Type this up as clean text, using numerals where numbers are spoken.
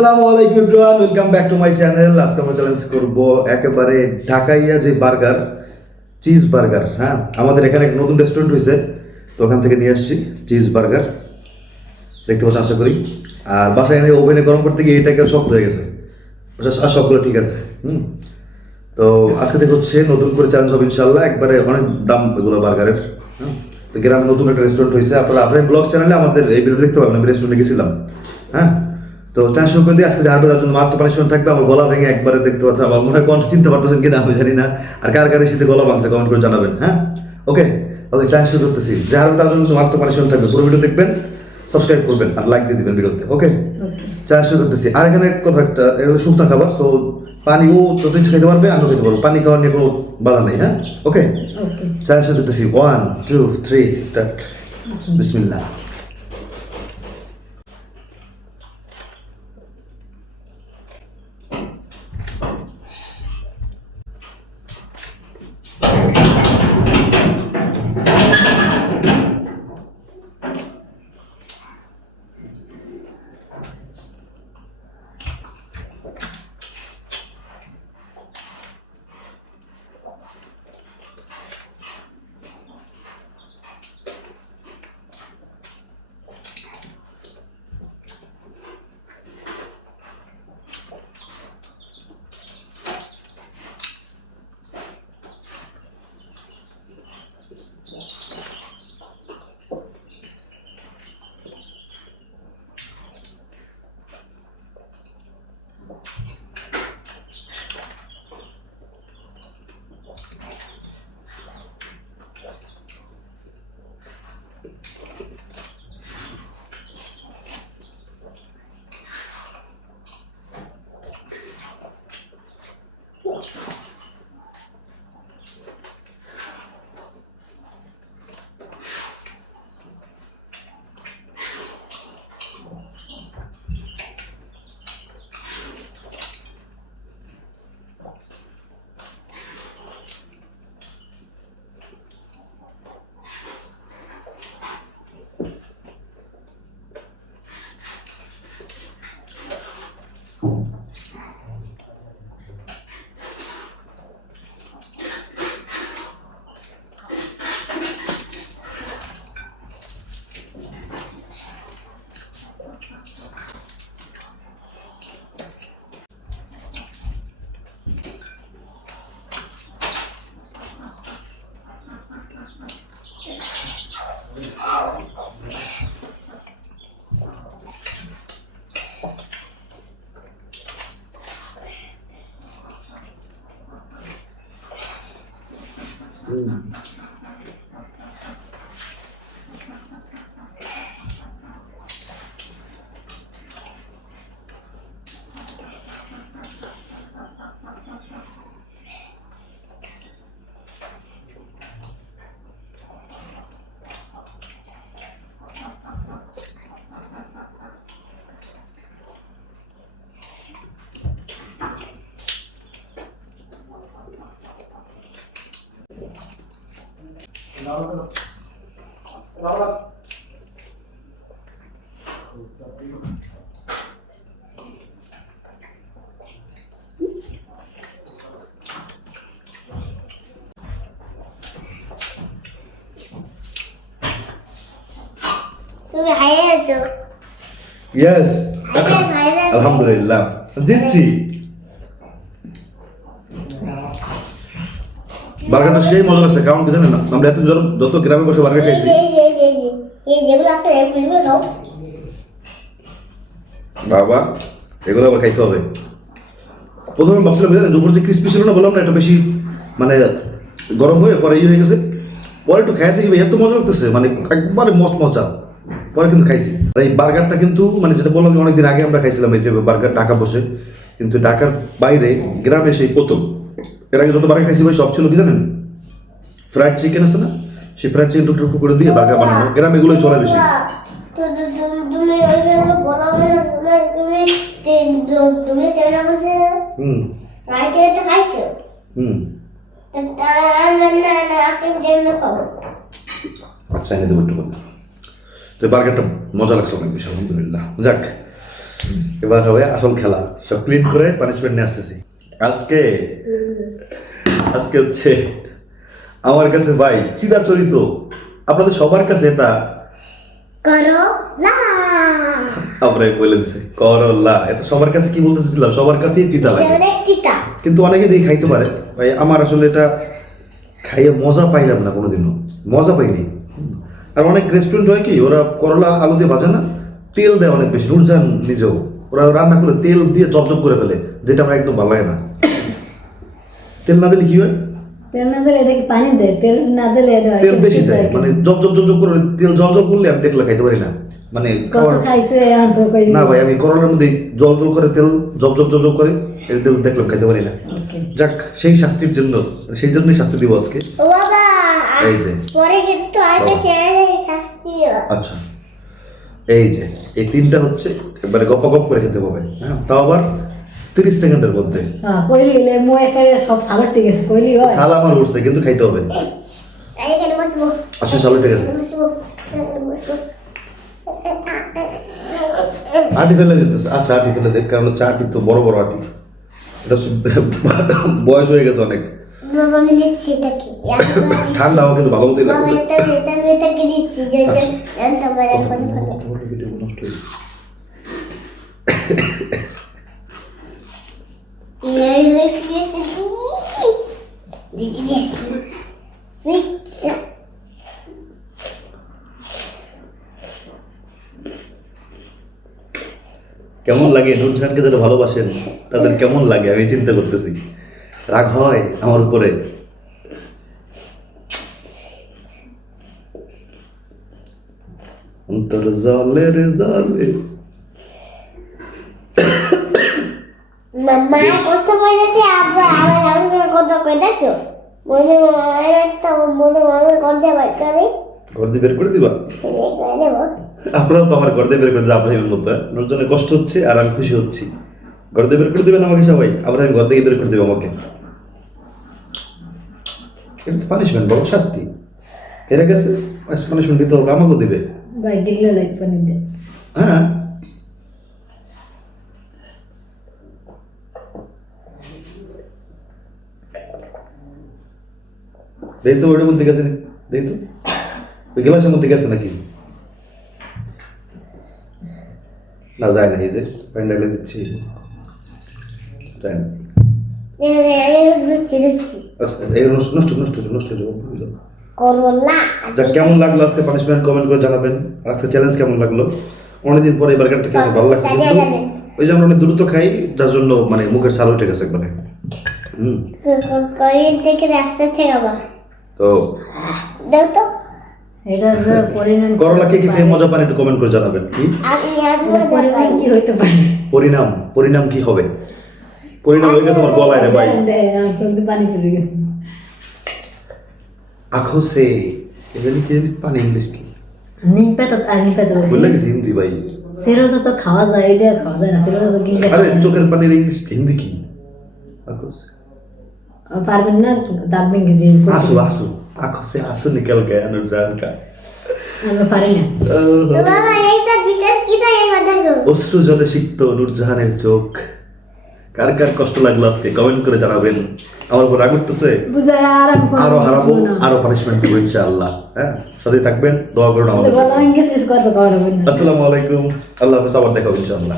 আসসালামু আলাইকুম everyone, welcome back to my channel. আজকে আমরা চ্যালেঞ্জ করব একেবারে ঢাকাইয়া যে বার্গার, চিজ বার্গার। হ্যাঁ, আমাদের এখানে এক নতুন রেস্টুরেন্ট হয়েছে, তো ওখান থেকে নিয়ে আসছি চিজ বার্গার। দেখতে পাচ্ছেন আশা করি। আর বাসায় এনে ওভেনে গরম করতে গিয়ে এটা শক্ত হয়ে গেছে, আর সবগুলো ঠিক আছে। তো আজকে থেকে হচ্ছে নতুন করে চ্যালেঞ্জ হবে ইনশাল্লাহ। একবারে অনেক দাম এগুলো বার্গারের। হ্যাঁ, তো গ্রামে নতুন একটা রেস্টুরেন্ট হয়েছে। আপনারা আপনার ব্লগ চ্যানেলে আমাদের এই ভিডিও দেখতে পাবেন। আমি রেস্টুরেন্টে গেছিলাম। হ্যাঁ, তো চ্যানেল শুরু করে দিয়ে আজকে যার জন্য মাত্র পানিশমেন্ট থাকবে। আমার গলা ভেঙে একবারে দেখতে পাচ্ছেন। আমার মনে হয় কণ্ঠ চিনতে পারতেছেন কিনা আমি জানি না। আর কার কার শীতে গলা ভাঙছে কমেন্ট করে জানাবেন। হ্যাঁ, ওকে ওকে, চ্যানেল শুরু করতেছি। যার তার জন্য মাত্র পানিশমেন্ট থাকবে। পুরো ভিডিও দেখবেন, সাবস্ক্রাইব করবেন আর লাইক দিয়ে দিবেন ভিডিওতে। ওকে, চ্যানেল শুরু করতেছি। আর এখানে কথা একটা, এগুলো শুকনা খাবার, সো পানিও যত ইচ্ছা খেতে পারবে, আমিও খেতে পারবো। পানি খাওয়ার নিয়ে কোনো বাধা নেই। হ্যাঁ, ওকে, চ্যানেল শুরু করতেছি। 1 2 3 স্টার্ট। বিসমিল্লাহ। তুমি হারিয়ে গেছো। ইয়েস, আলহামদুলিল্লাহ জিতছি। বার্গারটা সেই মজা লাগছে। কারণ কি জানেন না, আমরা এত যত গ্রামে বসে বার্গার খাইছি, যেগুলো আছে এগুলো খাও। বাবা এগুলো আবার খাইতে হবে। প্রথমে ভাবছিলাম জানেন, উপর যে ক্রিস্পি ছিল না, বললাম না এটা বেশি মানে গরম হয়ে পরে হয়ে গেছে। পরে একটু খাইতে গিয়ে এত মজা লাগতেছে, মানে একবারে মস্ত মজা। পরে কিন্তু খাইছি। আর এই বার্গারটা কিন্তু মানে যেটা বললাম, অনেকদিন আগে আমরা খাইছিলাম এই বার্গার ঢাকা বসে, কিন্তু ঢাকার বাইরে গ্রামে সেই প্রথম। এর আগে যত বার্গার খাইছি ভাই, সব ছিল কি জানেন, ফ্রাইড চিকেন আছে না, সেই ফ্রাইড চিকেন টুকরো করে দিয়ে বার্গার বানানো। গ্রামে এগুলোই চলে বেশি। তুমি ওইভাবে বলা হবে না। তুমি চেনা বলছে রাইসটা খাইছো। আচ্ছা, এনে দেবো একটু। তো বার্গারটা মজা লাগছে অনেক বেশি, আলহামদুলিল্লাহ। যাক, এবার হবে আসল খেলা, সব ক্লিন করে পানিশমেন্ট নিয়ে আসতেছি। আজকে আজকে হচ্ছে আমার কাছে ভাই চিরাচরিত, আপনাদের সবার কাছে এটা করলা আমরা বলে দিছি করলা, এটা সবার কাছে কি বলতে চাইছিলাম, সবার কাছেই তিতা লাগে, অনেক তিতা। কিন্তু অনেকে দিয়ে খাইতে পারে। ভাই আমার আসলে এটা খাইয়ে মজা পাইলাম না, কোনোদিনও মজা পাইনি। আর অনেক রেস্টুরেন্ট হয় কি, ওরা করলা আলু দিয়ে ভাজে না, তেল দেয় অনেক বেশি, নুরজান নিজেও ওরা রান্না করে তেল দিয়ে জবজব করে ফেলে, যেটা আমার একদম ভালো লাগে না। তেল না দিলে কি হয়, তেল না দিলে এটা কি পানি দেয়? তেল না দিলে এটা তেল বেশি দেয়, মানে জব করে তেল জল করলে আমি দেখলে খাইতে পারি না, মানে কত খাইছে আন্ত কই না ভাই, আমি করলার মধ্যে জল করে তেল জব করে এই তেল দেখলে খাইতে পারি না। ওকে যাক, সেই শাস্তির জন্য, সেই জন্যই শাস্তি দিব আজকে। ও বাবা, এই যে পরে কিন্তু আজকে চ্যানেলে শাস্তি হবে। আচ্ছা, এই যে এই তিনটা হচ্ছে একবারে গপ গপ করে খেতে হবে, হ্যাঁ, তাও আবার 30 সেকেন্ডের মধ্যে। হ্যাঁ কইলি লেমু একটা সব সালাড ঠিক আছে কইলি হয় সাল আমার উঠছে, কিন্তু খাইতে হবে। এই এখানে বসবো, আচ্ছা সাল ঠিক আছে, বসবো, এখানে বসবো। আটি ফেলে দিতেছে। আচ্ছা আটি ফেলে দেখ, কারণ হচ্ছে আটি তো বড় বড় আটি, এটা বয়স হয়ে গেছে অনেক। বাবা আমি দিচ্ছি এটাকে, ঠান্ডা আমাকে কিন্তু ভালো মতোই বাবা লাগছে। এটাকে দিচ্ছি যে জানতে পারে কথা বলে। কেমন লাগে নুরজাহানকে যারা ভালোবাসেন তাদের কেমন লাগে আমি চিন্তা করতেছি। রাগ হয় আমার উপরে? অন্তর জলে রে জলে। মামা কষ্ট করে যাচ্ছে, আবার আমার কথা কই দেখছো, মনে একটা মনে করতে পারি ঘর দিয়ে বের করে দিবা? করে দেবো। আপনারা তো আমার ঘর দিয়ে বের করে দিলে আপনার মতো, নুরজাহানের কষ্ট হচ্ছে আর আমি খুশি হচ্ছি। ঘর দিয়ে বের করে দিবেন আমাকে সবাই, আবার আমি ঘর থেকে বের করে দেবো আমাকে। এটা তো পানিশমেন্ট, বড় শাস্তি। এরা গেছে পানিশমেন্ট দিতে হবে, আমাকেও দিবে। ভাই গিলে লাইক পানি দে হ্যাঁ, দেখ তো ওইটার মধ্যে গেছে, দেখ তো ওই গ্লাসের মধ্যে গেছে নাকি? না যায় না, এই যে প্যান্ডেলে দিচ্ছি যায় না। আচ্ছা এই নষ্ট নষ্ট নষ্ট নষ্ট হয়ে যাবে। করলা যাক, কেমন লাগলো আজকে পানিশমেন্ট কমেন্ট করে জানাবেন। আজকে চ্যালেঞ্জ কেমন লাগলো? অনেকদিন পরে এই বার্গারটা খেতে ভালো লাগছে, কিন্তু ওই যে আমরা অনেক দ্রুত খাই, যার জন্য মানে মুখের সাল উঠে গেছে একবারে। করিয়ে থেকে আস্তে আস্তে খাবা তো দাও তো। এটা যে পরিণাম করলা কে কি খেয়ে মজা পান একটু কমেন্ট করে জানাবেন। কি পরিণাম কি হইতে পারে? পরিণাম, পরিণাম কি হবে? পরিণাম হয়ে গেছে আমার গলায় রে ভাই। আর সবজি পানি পড়ে গেছে আখো সে এগুলি কি পানি, ইংলিশ কি নিপেত আর নিপেত বললে গেছে হিন্দি ভাই। সেরোজা তো খাওয়া যায়, এটা খাওয়া যায় না, সেরোজা তো গিলে আরে চোখের পানির ইংলিশ হিন্দি কি? আখো সে পারবেন না, দাঁত ভেঙে দিয়ে आंसू आंसू आंखों से आंसू निकल गया नुरजान का। আমরা পারি না। বাবা এইটা বিকাশ কি থাকে দেখো। অশ্রু জলে সিক্ত নুরজাহানের চোখ। কার কার কষ্ট লাগলো আজকে কমেন্ট করে জানাবেন। আমার উপর রাগ উঠতেছে, বুঝা আরাম করে আরো হারাবো, আরো পানিশমেন্ট দেবো ইনশাআল্লাহ। হ্যাঁ, সাথে থাকবেন, দোয়া করুন আমাদের। গলা ভেঙে শেষ করতে পারবেন না। আসসালামু আলাইকুম, আল্লাহ হাফেজ, আবার দেখা হবে ইনশাআল্লাহ।